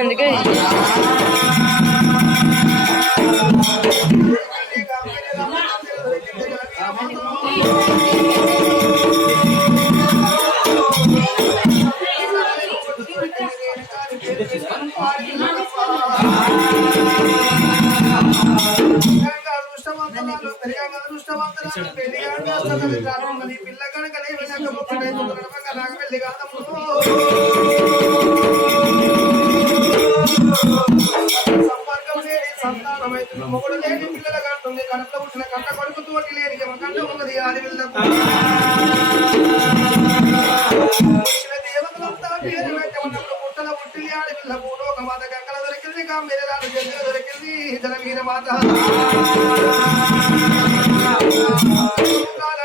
అందుకే పిల్ల కనుక వెళ్ళి కాదమ్మ సంపర్కం లేని సంతానమైతుంది మొగుడు లేని పిల్లల కంటుంది కడుపులో పుట్టిన కట్ట కొడుకు తోటి లేని కంట ఉన్నది ఆడి దేవతలంతా పేరు పెట్టమన్నప్పుడు పుట్టల పుట్టిలి ఆడి పిల్ల పూర్వక మాత గంగల దొరికింది కాంబేరాలు జల్లి దొరికింది జల మీద మాత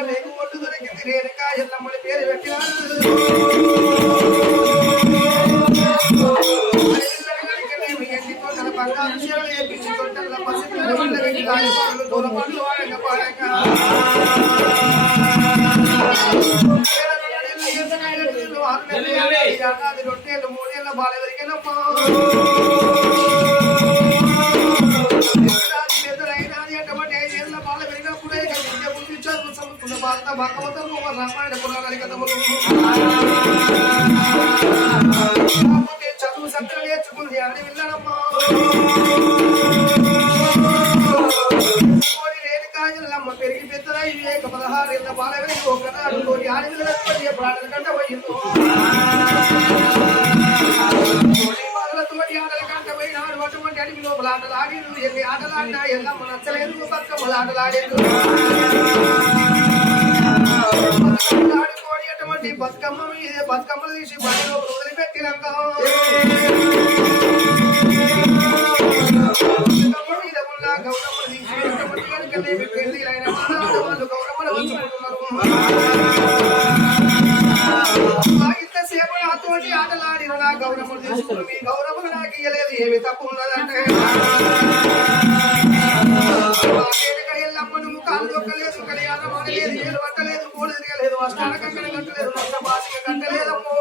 లేకు ఒడ్డు దొరికింది రేణుకా ఎల్లమ్మడి పేరు పెట్టినారు రొట్టెలు మూడేళ్ళ బాల దొరికినమ్మా అటువంటి 5 ఏళ్ళ బాల పెరిగినప్పుడే చదువుతున్న భారత భాగవతము రామాయణ పురాణాల కథములు చదువు సత్ర నేర్చుకుంది అని వెళ్ళనమ్మా రేణుకాయలమ్మ పెరిగి పెద్దలై 16 ఏళ్ళ బాల పెరిగి ఒకనాడు తోటి ఆడవిల్ల ప్రాణాల కంట పోయిందో తోటి ఆటల కంట పోయినాడు అటువంటి అడవి లోపల ఆటలాడిను ఎన్ని ఆటలాడినా ఎల్లమ్మ నచ్చలేదు బతుకమ్మలు ఆటలాడేది ఆడుకోడి అటువంటి బతుకమ్మ మీద బతుకమ్మలు తీసి బండి లోపల వదిలిపెట్టినాక మీద ఉన్న గౌరమ్మలు తీసి పెళ్లి అయిన వాళ్ళు గౌరమ్మలు వచ్చుకుంటున్నారు ఇంతసేపు నాతోటి ఆటలాడిన నా గౌరమ్మలు తీసుకుని మీ గౌరమ్మలు నాకు ఇయ్యలేదు ఏమి తప్పు ఉన్నదంటే ఎల్లమ్మను ముఖాలు దొక్కలేదు కళ్యాణం ఆడలేదు ఏలు పట్టలేదు పూలు తిరగలేదు అష్టాల కంకణ కట్టలేదు నష్ట బాసిక కట్టలేదమ్మో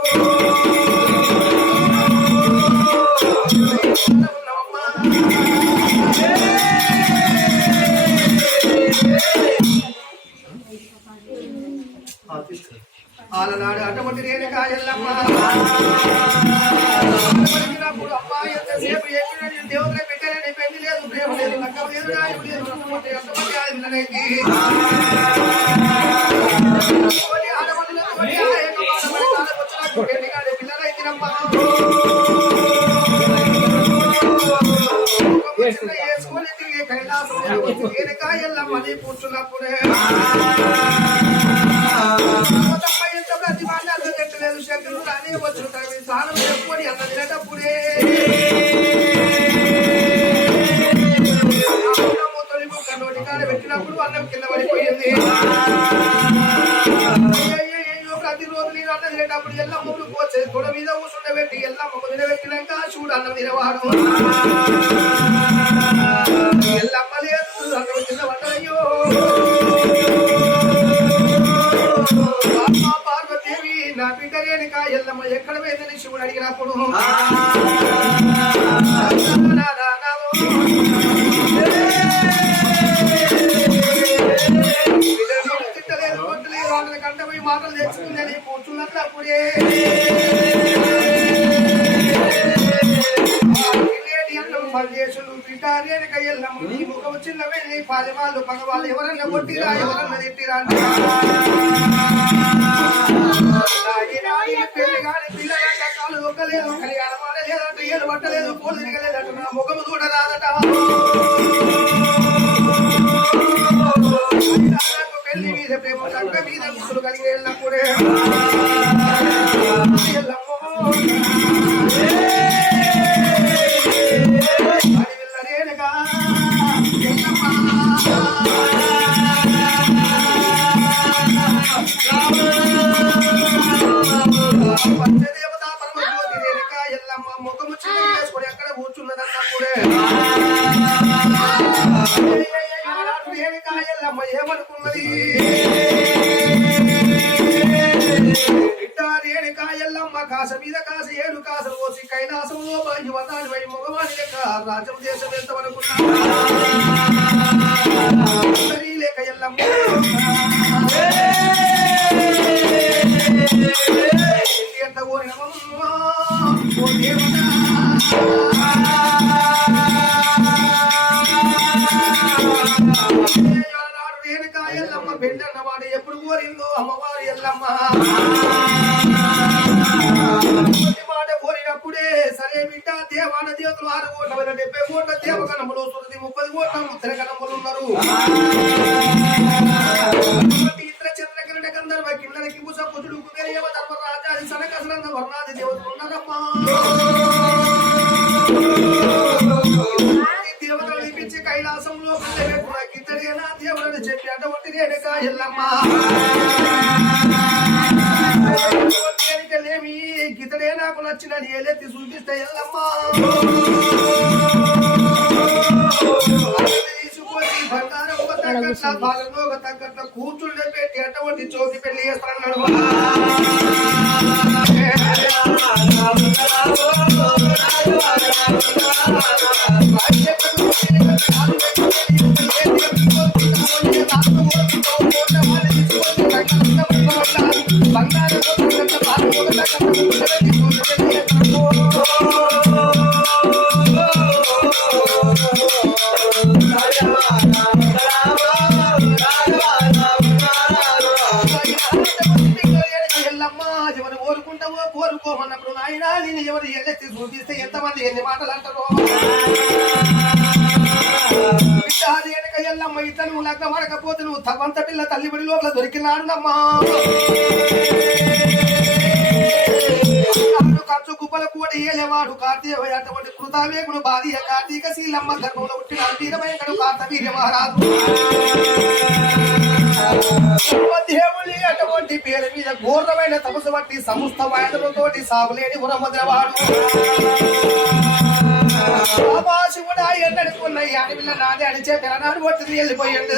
ఆలనాడు అటువంటి రేణుకా ఎల్లమ్మ అమ్మాయి ఎంతసేపు దేవుడిని పెట్టాలని పెళ్లి లేదు ప్రేమ లేదు లక్కం లేదు రాయు లేదు ఎంతమంది ఆడపిల్లనైతే పిల్లలైతేనమ్మా వేసుకొని తిరిగి కైలాసం రేణుకా ఎల్లమ్మని కూర్చున్నప్పుడే లేదు శంకరుడు అనే వచ్చు స్నానం చెప్పుకొని అన్న తినేటప్పుడే నోటి కాడ పెట్టినప్పుడు అన్నం కింద పడిపోయింది ప్రతిరోజు నేను అన్నం తినేటప్పుడు ఎల్లమ్మలు పోతే తొడ మీద కూర్చుండబెట్టి ఎల్లమ్మ తినబెట్టినాక చూడు అన్నం తినవాడు ఎల్లమ్మ లేదు అన్నం కింద పడ్డాయో నా బిడ్డ రేణుకా ఎల్లమ్మ ఎక్కడ పోయిందని శివుడు అడిగినప్పుడు తిట్టలేదు కొట్టలేదు వాళ్ళ కంట పోయి మాటలు తెచ్చుకుందని కూర్చున్నప్పుడే పనిచేసుడు బిడ్డ రేణుకా ఎల్లమ్మ నీ ముఖం చిన్న వెళ్ళి పాలివాళ్ళు పగవాళ్ళు ఎవరన్నా కొట్టిరా ఎవరన్నా తిట్టిరా పెళ్లి కానీ పిల్లలంట కాలు దొక్కలేదు కళ్యాణం ఆడలేదంట ఏడు పట్టలేదు పూలు తిరగలేదట నా ముఖము చూడరాదట పెళ్లి మీద ప్రేమ చక్క మీద ముసులు కలిగి వెళ్ళినప్పుడే రేణుగా పంచదేవత పరమజ్యోతి రేణుకా ఎల్లమ్మ ముఖము చిన్న వేసుకొని ఎక్కడ కూర్చున్నదన్నప్పుడే రేణుకా ఎల్లమ్మ ఏమనుకున్నది బిడ్డ రేణుకా ఎల్లమ్మ కాశ మీద కాశ 7 కాశలు పోసి కైలాసంలో యువతాని వై మగవాణి లెక్క రాజ్యం దేశం ఎంతవరకున్నా లేక ఎల్లమ్మ ఎంత కోరినమ్మా ఓ దేవతా ఎల్లమ్మ బిడ్డన్న వాడు ఎప్పుడు కోరిందో అమ్మవారి ఎల్లమ్మ మాట కోరినప్పుడే సరే బిడ్డ దేవాన దేవతలు 6 కోట్ల 70 కోట్ల దేవగణములు 30 కోట్ల ముద్ర గణములు ఉన్నారు ఇంద్ర చంద్రకిరణ గంధర్వ కిన్నర కింపుస పుత్రుడు కుబేరయవ ధర్మరాజాది సనకసరంగ వర్ణాది దేవతలు ఉన్నారమ్మా దేవతలు ఇప్పించి కైలాసంలో గిద్దడేనా దేవుడని చెప్పి అటువంటి రేణుక ఎల్లమ్మ లేమి గిద్దడే నాకు నచ్చిన ఏలెత్తి చూపిస్తే ఎల్లమ్మ తీసుకొని బంగారం తగ్గట్ల బాలలో తగ్గట్ల కూర్చుండే పెట్టి అటువంటి చోటి పెళ్లి చేస్తాడు కోరుకోమన్నప్పుడు నాయన నేను ఎవరు ఎల్లెత్తి చూపిస్తే ఎంతమంది ఎన్ని మాటలు అంటారో వెనక ఎల్లమ్మ ఇతను లగ్న పడకపోతే నువ్వు తవంత పిల్ల తల్లిబడి లోపల దొరికినాడమ్మా ఖర్చు కుప్పల కూడా ఏలేవాడు కార్తీయ అటువంటి కృతావేగుడు భార్య కార్తీక శీలమ్మ గర్భంలో పుట్టిన వీరమయ్యడు కార్తవీర్య మహారాజు దేవుని అటువంటి పేరు మీద ఘోరమైన తపస్సు బట్టి సమస్త వాయులతోటి సాగులేని ఉరముద్రవాడు శివుడా ఎండనుకున్న యాడిపిల్ల నాదే అడిచే పిల్లనాడు కొట్టుకుని వెళ్ళిపోయాడు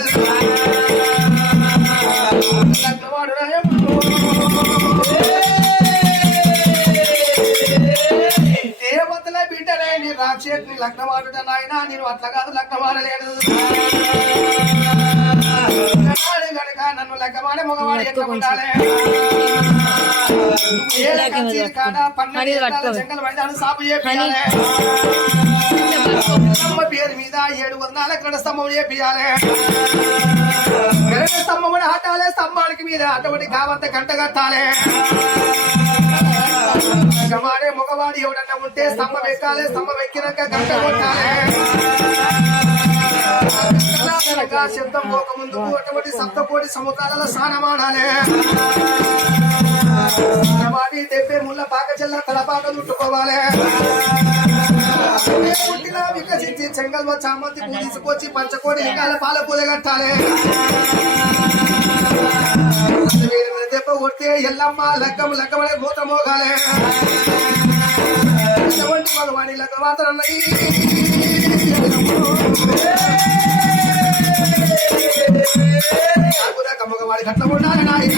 వాడు దేవతల బిడ్డనే నీ రాక్షేత్ని లగ్నమాడుట నాయన నేను అట్లా కాదు లగ్నమాడలేదు కనుక నన్ను లగ్గమాడే మగవాడు ఎట్లా ఉండాలి జంగల్ మైదానం సాపు చేయాలి పేరు మీద 7 గరుడ స్తంభం చేపియాలి గరుడ స్తంభం హట్టాలి స్తంభానికి మీద అటువంటి కావంత గంట కట్టాలి లగ్గమాడే మగవాడు ఎవడన్నా ఉంటే స్తంభం ఎక్కాలి స్తంభం ఎక్కినాక గంట కొట్టాలి శబ్దం పోక ముందు అటువంటి సప్తకోటి సముద్రాలలో స్నానమాడాలి తెప్పే ముళ్ళ పాక చెల్ల తలపాక చుట్టుకోవాలి పుట్టిన వికసించి చెంగల్ చామంతి పూ తీసుకొచ్చి పంచకోటి లింగాల పాల పూజ కట్టాలి దెబ్బ కొడితే ఎల్లమ్మ లగ్గమనే మూత్ర మోగాలి ఎటువంటి మగవాణి లగ్గ మాత్రం మగవాడి గట్ల ఉండాలి నాయన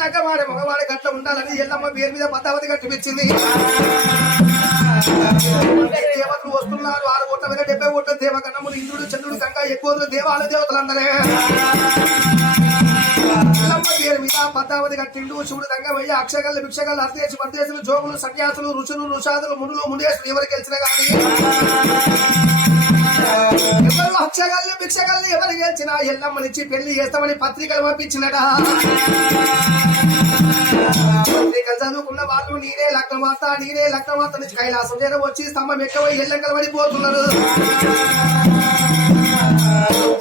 లగ్గవాడి మగవాడి గట్ల ఉండాలని ఎల్లమ్మ పేరు మీద పద్మావతి కట్టిపించింది దేవతలు వస్తున్నారు 6 కోట్ల 70 కోట్ల దేవగణములు ఇంద్రుడు చంద్రుడు గంగా ఎక్కువ దేవాల దేవతలందరే పేరు మీద పద్మావతి కట్టిండు శివుడు దంగమయ్య అక్షగల్లు భిక్షగల్లు అర్దేశు పరదేశులు జోగులు సన్యాసులు ఋషులు ఋషాదులు మునులు మునేసులు ఎవరు గెలిచిన కానీ ఎవరు అక్షగల్లు భిక్షగల్లు ఎవరు గెలిచినా ఎల్లమ్మనిచ్చి పెళ్లి చేస్తామని పత్రికలు పంపించినట పత్రికలు చదువుకున్న వాళ్ళు నేనే లగ్నమాత నుంచి కైలాసం చేర వచ్చి స్తంభం ఎక్కువై ఎల్లంకలు పడిపోతున్నారు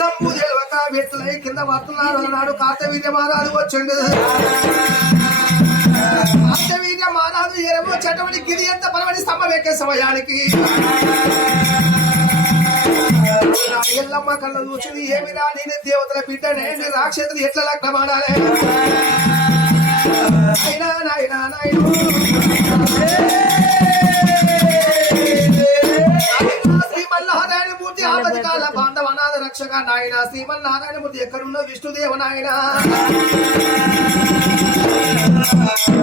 తమ్ము తెలియక వ్యక్తులై కింద పడుతున్నారు అన్నాడు కార్తవీర్య మహారాజు వచ్చిండు కార్తవీర్య మహారాజు ఏమో చెట్టమని గిరి ఎంత పరమని స్తంభం ఎక్కే సమయానికి ఎల్లమ్మ కళ్ళ చూసింది ఏమిరా నేనే దేవతల బిడ్డనే రాక్షసులు ఎట్లా లగ్నమాడాలి శ్రీ మల్లారాయణ మూర్తి ఆపద కాల బాంధవనాథ రక్ష రక్షగా నాయన శ్రీమన్నారాయణమూర్తి ఎక్కడున్న విష్ణుదేవ నాయన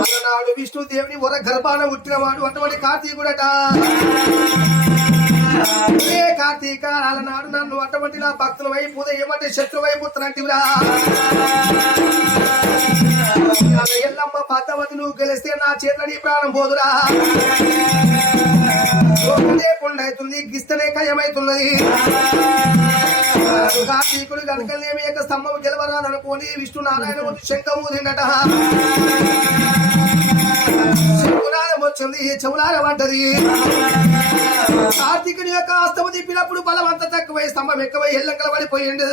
అలనాడు విష్ణుదేవుని వర గర్భాన పుట్టినవాడు అటువంటి కార్తీకుడట ఏ కార్తీక అలనాడు నన్ను అటువంటి నా భక్తుల వైపు ఏమంటే శత్రు వైపు ఉత్తరంటివిరా ఎల్లమ్మ పద్దవతి నువ్వు గెలిస్తే నా చేతని ప్రాణం పోదురా లేకుండా అవుతుంది గిస్తనే ఖయమైతున్నది కార్తీకుడు కనుకనేమి యొక్క స్తంభం గెలవరాదనుకోని విష్ణు నారాయణ శంఖము తిన్నట శంకునాదం వచ్చింది చెవులార పడ్డది కార్తీకుని యొక్క అస్తము తిప్పినప్పుడు బలం అంత తక్కువై స్తంభం ఎక్కువై ఎల్లంకల పడిపోయింది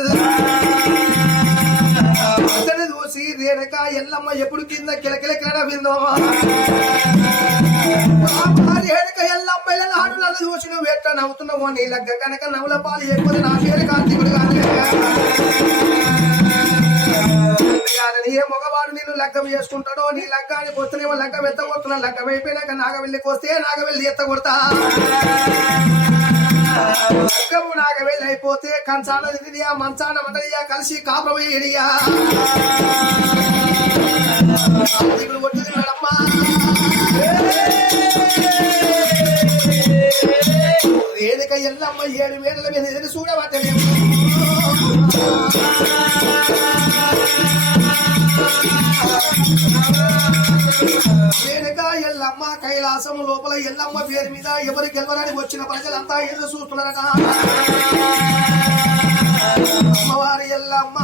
అతను చూసి రేణక ఎల్లమ్మ ఎప్పుడు కింద కిలకిల విందో రేణక ఎల్లమ్మ నాడు నన్ను చూసి నువ్వు ఎట్లా నవ్వుతున్నావు నీ లగ్గ కనుక నవ్వుల పాలు ఎక్కువ నా పేరు కార్తీకుడు కాదు ఏ మగవాడు నిన్ను లగ్గం చేసుకుంటాడో నీ లగ్గానికి వస్తేనేమో లగ్గం ఎత్తగొడుతున్నా లగ్గం అయిపోయినాక నాగవెల్లికి వస్తే నాగవెల్లి ఎత్తగొడతా లగ్గము నాగవెల్లి అయిపోతే కంచాన తిరిగియా మంచాన మంటలియా కలిసి కాపురమయ్యా కొట్టినాడమ్మా రేణుక ఎల్లమ్మ 7 మేడల మీద ఎదురు చూడబట్టలేము రేణుక ఎల్లమ్మ కైలాసం లోపల ఎల్లమ్మ పేరు మీద ఎవరు గెలవరని వచ్చిన ప్రజలంతా ఎదురు చూస్తున్నారట అమ్మవారి ఎల్లమ్మ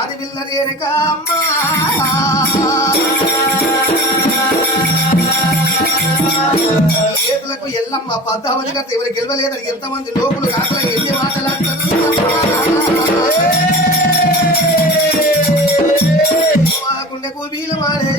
ఆదివిల్ల రేణుక అమ్మ చేతులకు ఎల్లమ్మ పద్దావని కట్ట ఎవరు గెలవలేదని ఎంతమంది లోపులు కాకల ఎన్ని మాటలాడుతున్నారు గుండెకు వీలు మారే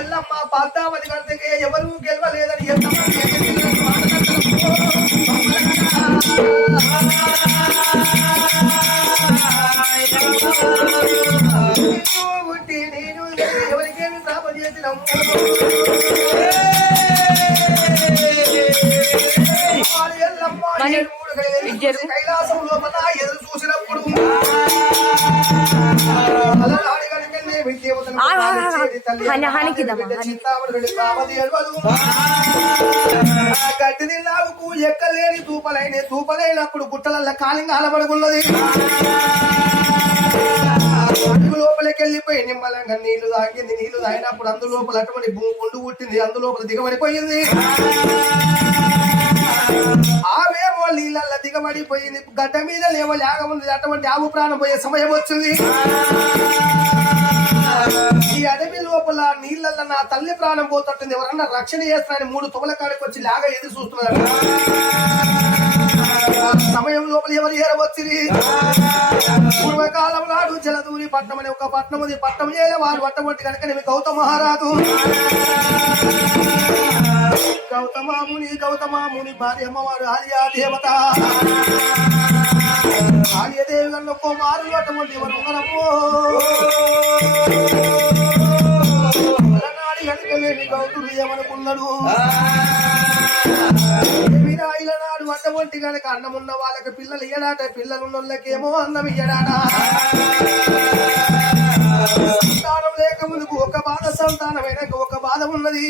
ఎల్లమ్మ పద్దావతి కంటే ఎవరు గెలవలేదని నేను ఎవరికేమి తాపం చేసిన కైలాసం లోపల ఎదురు చూసినప్పుడు గడ్డి తిన్నావుకు ఎక్కలేని తూపలైనప్పుడు గుట్టలల్ల కాలింగా అలబడుకున్నది లోపలికి వెళ్ళిపోయి నిమ్మలంగా నీళ్లు తాగింది నీళ్లు తాగినప్పుడు అందులోపల అటువంటి గుండు పుట్టింది అందులోపల దిగబడిపోయింది ఆవేమో నీళ్ళల్లో దిగబడిపోయింది గడ్డ మీద లేవో లేకముంది అటువంటి ఆవు ప్రాణం పోయే సమయం వచ్చింది ఈ అడవి లోపల నీళ్ళల్లో నా తల్లి ప్రాణం పోతుంటుంది ఎవరన్నా రక్షణ చేస్తారని 3 తుమ్మల కాడికి వచ్చి లాగా ఎదురు చూస్తున్నారు సమయం లోపల ఎవరు ఏరవచ్చింది పూర్వకాలం నాడు జలదూరి పట్నం అనే ఒక పట్నం ఉంది పట్నం చేయ వారు అటువంటి కనుక గౌతమ మహారాజు గౌతమాముని భార్య అమ్మవారు ఆర్యా దేవత ఆర్యదేవి కన్నా ఒక్కో మారు అటువంటి ఎవరు ఉన్నారమ్మో అలనాడి కనుకలేని గౌతుడు ఏమనుకున్నాడు నాడు అటువంటి కనుక అన్నం ఉన్న వాళ్ళకి పిల్లలు ఇయ్యడాట పిల్లలున్న వాళ్ళకేమో అన్నం ఇయ్యడాట సంతానం లేక ముందుకు ఒక బాధ సంతానం వెనక ఒక బాధ ఉన్నది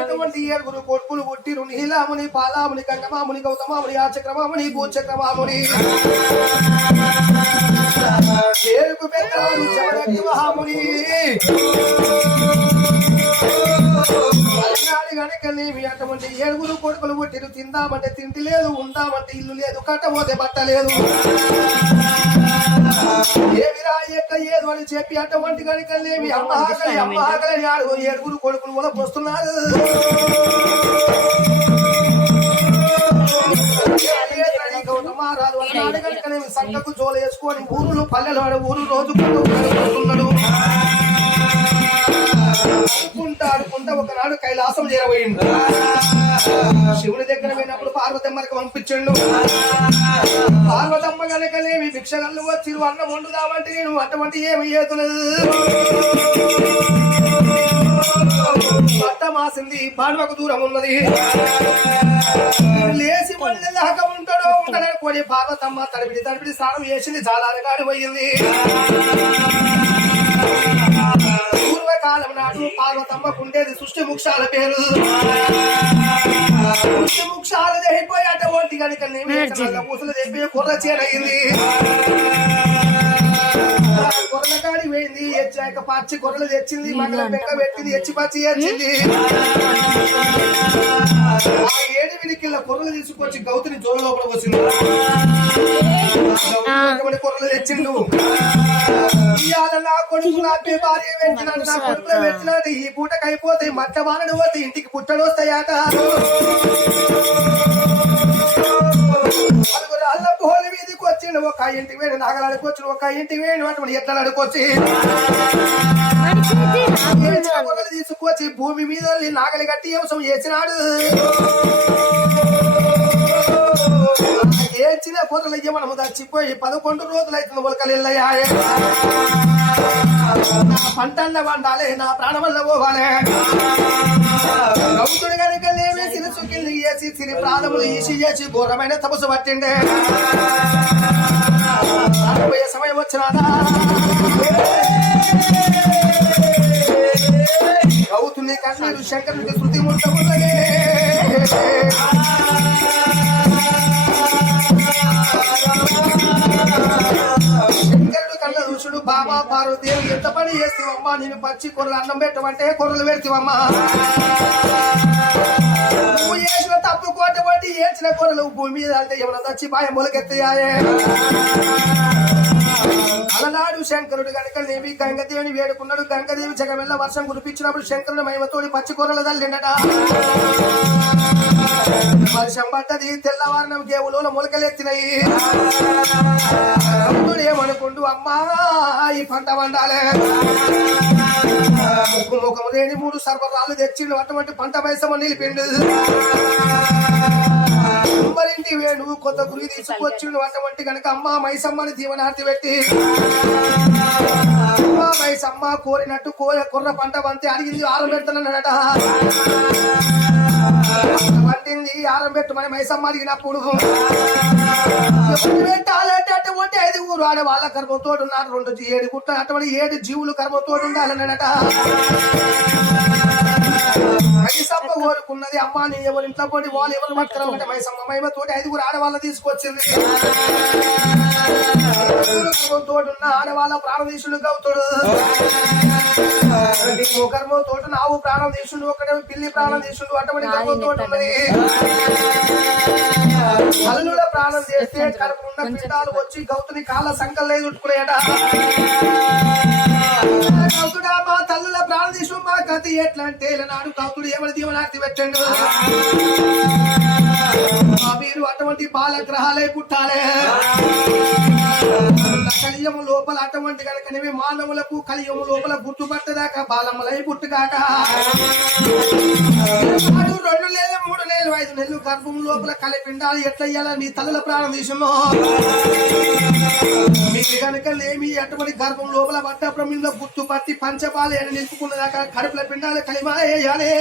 అటువంటి 7 కొడుకులు పుట్టిరు నీలాముని పాలాముని గంగమాముని గౌతమాముని ఆచక్రమాముని భూచక్రమాముని పేరుకు పెద్దవాడు మహాముని కనుకనేమి అటువంటి 7 కొడుకులు పుట్టిరు. తిందామంటే తిండి లేదు, ఉందామంటే ఇల్లు లేదు, కట్టబోతే బట్ట లేదు. ఏమిరా ఎక్క ఏదు అని చెప్పి అటువంటి కనుకనేమి అమ్మ ఆకలి ఆడు 7 కొడుకులు కూడా వస్తున్నారు. గౌతమారాలు అన్నాడు కనుకనేమి సంకకు జోలు వేసుకొని ఊరులు పల్లెలు ఊరు రోజు కొడుకున్నాడు. ఆడుకుంటా ఒకనాడు కైలాసం చేరబోయిండు. శివుని దగ్గర పోయినప్పుడు పార్వతమ్మకి పంపించండు. పార్వతమ్మ కనుకనేమి భిక్షగల్లు వచ్చి అన్నం వండుదామంటే నేను అటువంటి ఏమి ఏతులేదు. పట్ట మాసింది, పాండవకు దూరం ఉన్నది. లేచి మళ్ళీ దాకా ఉంటాడో ఉంటాడని కొని పార్వతమ్మ తడిపిడి స్నానం చేసింది. చాలా అరగాడి పోయింది. పూర్వకాలం నాడు పార్వతమ్మకు ఉండేది సృష్టి ముక్షాల పేరు. సృష్టి ముక్షాలు జరిగిపోయి అటువంటి కనుక పూసలు చెప్పి కుర్ర చేరయింది. కొర్రల కాడి పోయింది. ఎచ్చాక పచ్చి కొర్రలు తెచ్చింది. మగల బెక్క పెట్టింది. ఎచ్చి పచ్చి తెచ్చింది. ఆ 7 వినికిళ్ళ కొర్రలు తీసుకొచ్చి గౌతిని జోల లోపల వచ్చింది. కొర్రలు తెచ్చిండు. ఇవాళ నా కొడుకు నా భార్య పెంచినాడు, నా కొడుకులో పెంచినాడు. ఈ పూటకు అయిపోతాయి, మట్ట మానడు పోతే ఇంటికి పుట్టడు వస్తాయట. అల్ల పోలి వీధికి వచ్చిండు. ఒక ఇంటి వేడు నాగలాడికి వచ్చిండు. ఒక ఇంటి వేడు అటువంటి ఎట్లా అడుకొచ్చి తీసుకొచ్చి భూమి మీద నాగలి కట్టి వ్యవసాయం చేసినాడు. ఏడ్చిన పొరలు మనము చచ్చిపోయి 11 రోజులు అవుతుంది. మొలకలు వెళ్ళయ్యా. నా పంటన్న వండాలి, నా ప్రాణం వల్ల పోవాలి. గౌతుడు కనుక లేవి సిరుసుకిల్లి వేసి సిరి ప్రాణములు ఈసి చేసి ఘోరమైన తపస్సు పట్టిండే. పోయే సమయం వచ్చినాదా గౌతుని కన్నీరు శంకరునికి శృతి ముట్టములగే. శంకరుడు కన్న ఋషుడు బాబా పార్వతీదేవి ఎంత పని చేస్తావమ్మా, నేను పచ్చి కొర్రలు అన్నం పెట్టమంటే కొర్రలు పెడతావమ్మా. నువ్వు చేసిన తప్పు కొట్టబట్టి ఏడ్చిన కొర్రలు భూమి మీద అంటే ఏమైనా చచ్చిపాయ మొలకెత్తాయే. అలనాడు శంకరుడు కనుక దేవి గంగదేవిని వేడుకున్నాడు. గంగదేవి జగమెల్ల వర్షం కురిపించినప్పుడు శంకరుడు మహిమతోడి పచ్చి కొర్రలు తల్లిండట. వర్షం పట్టది. తెల్లవారిన గేవులో మొలకలెత్తినాయి. ఏమనుకుంటూ అమ్మా ఈ పంట వండాలే. ముఖము లేని 3 సర్వరాలు తెచ్చిండు. అటువంటి పంట పైసమ నిలిపిండు. మరింటి వేణు కొత్త గురి తీసుకొచ్చిండు. అటువంటి కనుక అమ్మ మైసమ్మని దీవనార్తి పెట్టి మైసమ్మ కోరినట్టు కొర్ర పంట వంతి అడిగింది. ఆరం పెడతానన్నాడట. పట్టింది. ఆరం పెట్టమని మైసమ్మ అడిగినప్పుడు పెట్టాలంటే అటువంటి 5 ఆడవాళ్ళ కర్మతో ఉన్నారు. 7 గుట్ట అటువంటి 7 జీవులు కర్మతో ఉండాలన్నాడట. మైసమ్మ కోరుకున్నది. అమ్మ నీ ఎవరు ఇంట్లో పోటీ వాళ్ళు ఎవరు పట్టుకురామంటే మైసమ్మ మహిమతోటి 5 ఆడవాళ్ళ తీసుకొచ్చింది. తోడున్న ఆడవాళ్ళ ప్రాణదీశుడు గౌతుడు. కర్మతో నావు ప్రాణం తీసుడు, ఒకటే పిల్లి ప్రాణం తీసుడు. అటువంటి కర్మతో ఉన్నది. అల్లుల ప్రాణం చేస్తే కడుపున్న పిండాలు వచ్చి గౌతుని కాళ్ళ సంకల్లే చుట్టుకునేట. గౌతుడా మా తల్లుల ప్రాణం తీసు మా గతి ఎట్లా అంటే నాడు గౌతుడు ఏమని దీవనార్తి పెట్టండు. మీరు అటువంటి బాలగ్రహాలే పుట్టాలే. కలియము లోపల అటువంటి కనుకనేవి మానవులకు కలియము లోపల గుర్తుపట్టదాకా బాలమ్మలై పుట్టుగాక. 2 నెలలు 3 నెలలు 5 నెలలు గర్భం లోపల కలిపిండాలి. ఎట్లా ఇయ్యాల మీ తల్లుల ప్రాణం తీసినో మీకు కనుక లేమి అటువంటి గర్భం లోపల పడ్డప్పుడు మీద గుర్తుపట్టి పంచపాలి అని నిలుపుకున్నదాకా కడుపుల పిండాలి కలిమా వేయాలి.